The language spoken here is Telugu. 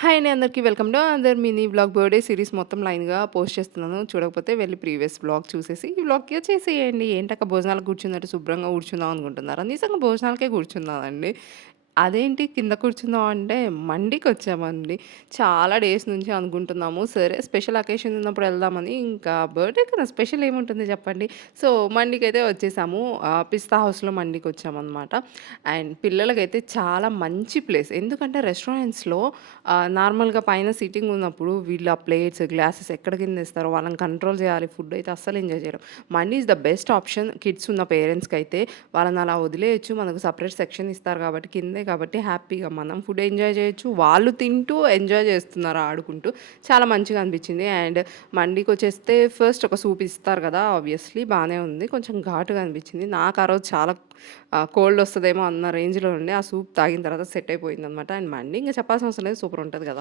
హాయ్ అండి అందరికీ welcome to other mini vlog birthday series మొత్తం లైన్‌గా పోస్ట్ చేస్తున్నాను. చూడకపోతే వెళ్లి ప్రీవియస్ వ్లాగ్ చూసేసి ఈ వ్లాగ్‌కి వచ్చేసేయండి. ఏంటక్క భోజనాలకు కూర్చున్నట్టు శుభ్రంగా కూర్చుందాం అనుకుంటున్నారా? నిజంగా భోజనాలకే కూర్చున్నానండి. అదేంటి కింద కూర్చుందాం అంటే మండికొచ్చామండి. చాలా డేస్ నుంచి అనుకుంటున్నాము. సరే స్పెషల్ అకేషన్ ఉన్నప్పుడు వెళ్దామని ఇంకా బర్త్‌డే కదా! స్పెషల్ ఏముంటుంది చెప్పండి. సో, మండికైతే వచ్చేసాము. పిస్తా హౌస్‌లో మండికొచ్చామనమాట. అండ్ పిల్లలకైతే చాలా మంచి ప్లేస్. ఎందుకంటే రెస్టారెంట్స్‌లో నార్మల్‌గా పైన సిట్టింగ్ ఉన్నప్పుడు వీళ్ళు ఆ ప్లేట్స్, గ్లాసెస్ ఎక్కడ కిందేస్తారో వాళ్ళని కంట్రోల్ చేయాలి. ఫుడ్ అయితే అస్సలు ఎంజాయ్ చేయరు. Mandi is the best option kids ఉన్న పేరెంట్స్‌కైతే. వాళ్ళని అలా వదిలేయొచ్చు. మనకు సెపరేట్ సెక్షన్ ఇస్తారు కాబట్టి కిందే కాబట్టి హ్యాపీగా మనం ఫుడ్ ఎంజాయ్ చేయొచ్చు. వాళ్ళు తింటూ ఎంజాయ్ చేస్తున్నారు ఆడుకుంటూ. చాలా మంచిగా అనిపించింది. అండ్ మండికొచ్చేస్తే ఫస్ట్ ఒక సూప్ ఇస్తారు కదా! ఆబ్వియస్లీ బానే ఉంది. కొంచెం ఘాటుగా అనిపించింది. నాకు ఆ రోజు చాలా కోల్డ్ వస్తదేమో అన్న రేంజ్‌లో ఉండే. ఆ సూప్ తాగిన తర్వాత సెట్ అయిపోయిందనమాట. అండ్ మండి ఇంక చెప్పాల్సిన అవసరం లేదు. సూపర్ ఉంటది కదా!